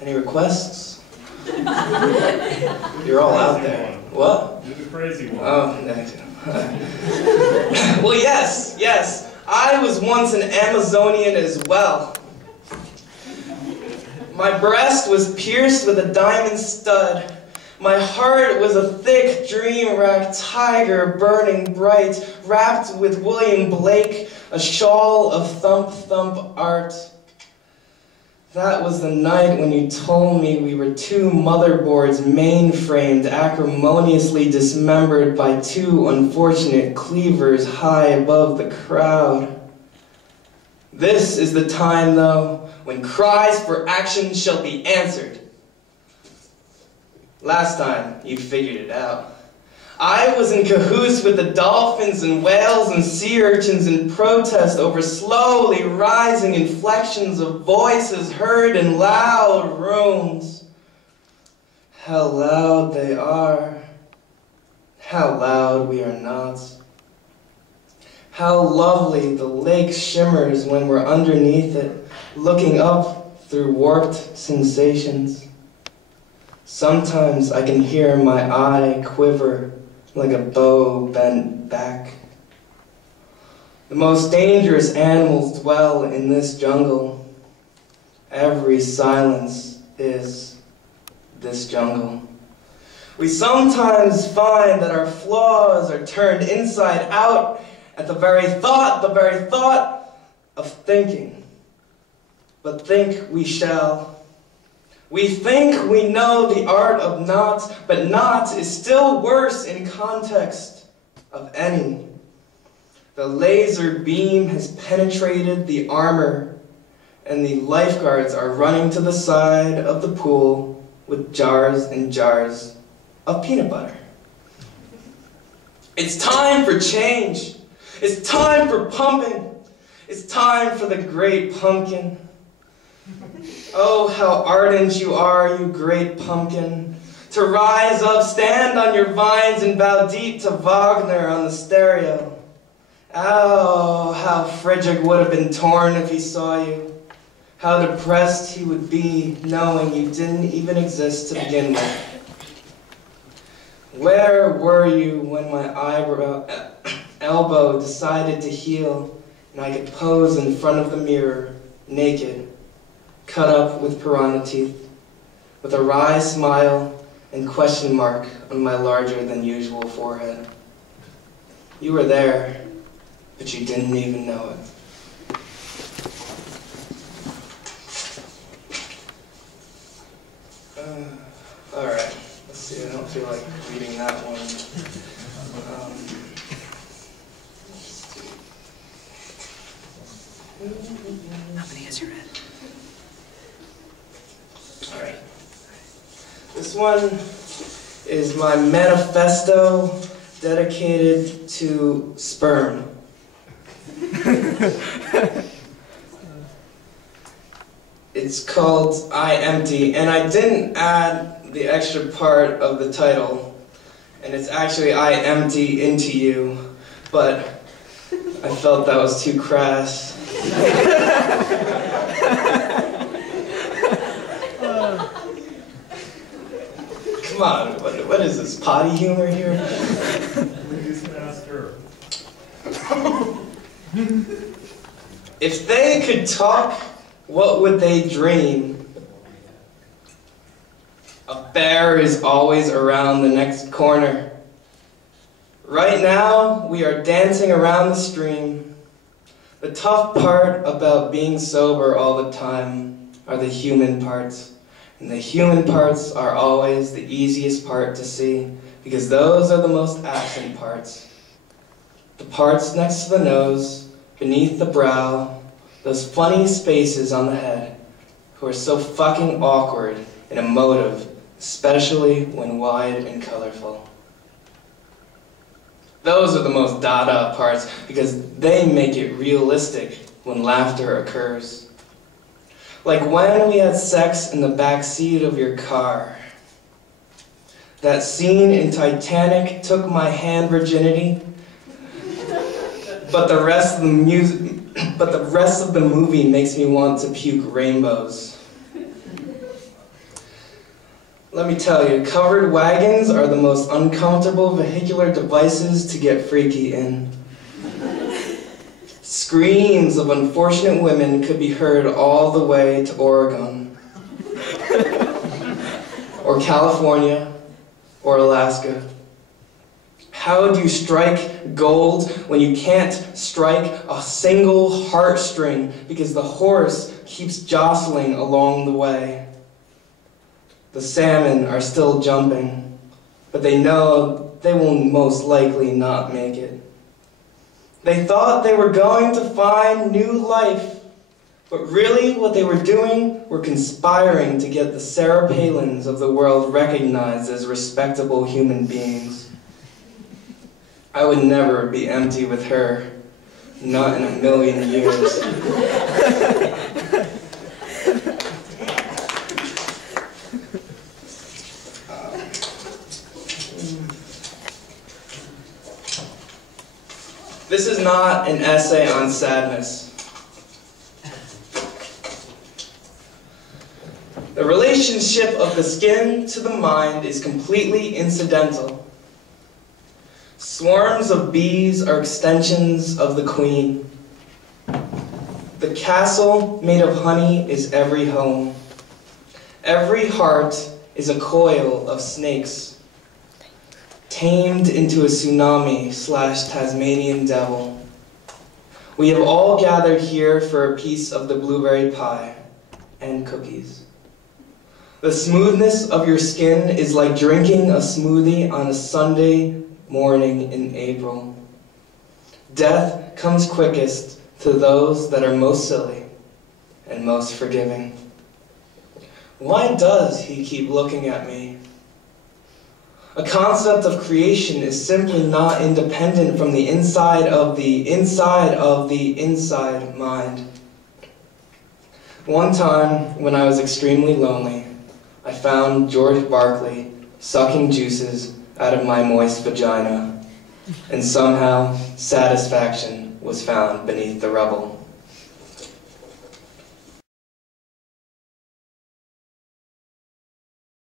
Any requests? You're all out there. What? You're the crazy one. Oh, well, yes. I was once an Amazonian as well. My breast was pierced with a diamond stud. My heart was a thick, dream-racked tiger burning bright, wrapped with William Blake, a shawl of thump-thump art. That was the night when you told me we were two motherboards mainframed, acrimoniously dismembered by two unfortunate cleavers high above the crowd. This is the time, though, when cries for action shall be answered. Last time, you figured it out. I was in cahoots with the dolphins and whales and sea urchins in protest over slowly rising inflections of voices heard in loud rooms. How loud they are. How loud we are not. How lovely the lake shimmers when we're underneath it, looking up through warped sensations. Sometimes I can hear my eye quiver like a bow bent back. The most dangerous animals dwell in this jungle. Every silence is this jungle. We sometimes find that our flaws are turned inside out at the very thought of thinking. But think we shall. We think we know the art of not, but not is still worse in context of any. The laser beam has penetrated the armor, and the lifeguards are running to the side of the pool with jars and jars of peanut butter. It's time for change. It's time for pumping. It's time for the great pumpkin. Oh, how ardent you are, you great pumpkin, to rise up, stand on your vines, and bow deep to Wagner on the stereo. Oh, how Frederick would have been torn if he saw you. How depressed he would be knowing you didn't even exist to begin with. Where were you when my elbow decided to heal and I could pose in front of the mirror, naked, cut up with piranha teeth, with a wry smile and question mark on my larger than usual forehead? You were there, but you didn't even know it. Alright, let's see, I don't feel like reading that one. How many has you read? Alright. This one is my manifesto dedicated to sperm. It's called I Empty, and I didn't add the extra part of the title, and it's actually I empty into you, but I felt that was too crass. Come on, what is this, potty humor here? Please ask her. If they could talk, what would they dream? A bear is always around the next corner. Right now, we are dancing around the stream. The tough part about being sober all the time are the human parts. And the human parts are always the easiest part to see, because those are the most absent parts. The parts next to the nose, beneath the brow, those funny spaces on the head, who are so fucking awkward and emotive, especially when wide and colorful. Those are the most Dada parts, because they make it realistic when laughter occurs. Like when we had sex in the back seat of your car. That scene in Titanic took my hand virginity. But the rest of the movie makes me want to puke rainbows. Let me tell you, covered wagons are the most uncomfortable vehicular devices to get freaky in. Screams of unfortunate women could be heard all the way to Oregon, or California, or Alaska. How do you strike gold when you can't strike a single heartstring because the horse keeps jostling along the way? The salmon are still jumping, but they know they will most likely not make it. They thought they were going to find new life, but really what they were doing were conspiring to get the Sarah Palins of the world recognized as respectable human beings. I would never be empty with her, not in a million years. This is not an essay on sadness. The relationship of the skin to the mind is completely incidental. Swarms of bees are extensions of the queen. The castle made of honey is every home. Every heart is a coil of snakes, tamed into a tsunami/Tasmanian devil. We have all gathered here for a piece of the blueberry pie and cookies. The smoothness of your skin is like drinking a smoothie on a Sunday morning in April. Death comes quickest to those that are most silly and most forgiving. Why does he keep looking at me? A concept of creation is simply not independent from the inside of the inside mind. One time, when I was extremely lonely, I found George Barkley sucking juices out of my moist vagina, and somehow satisfaction was found beneath the rubble.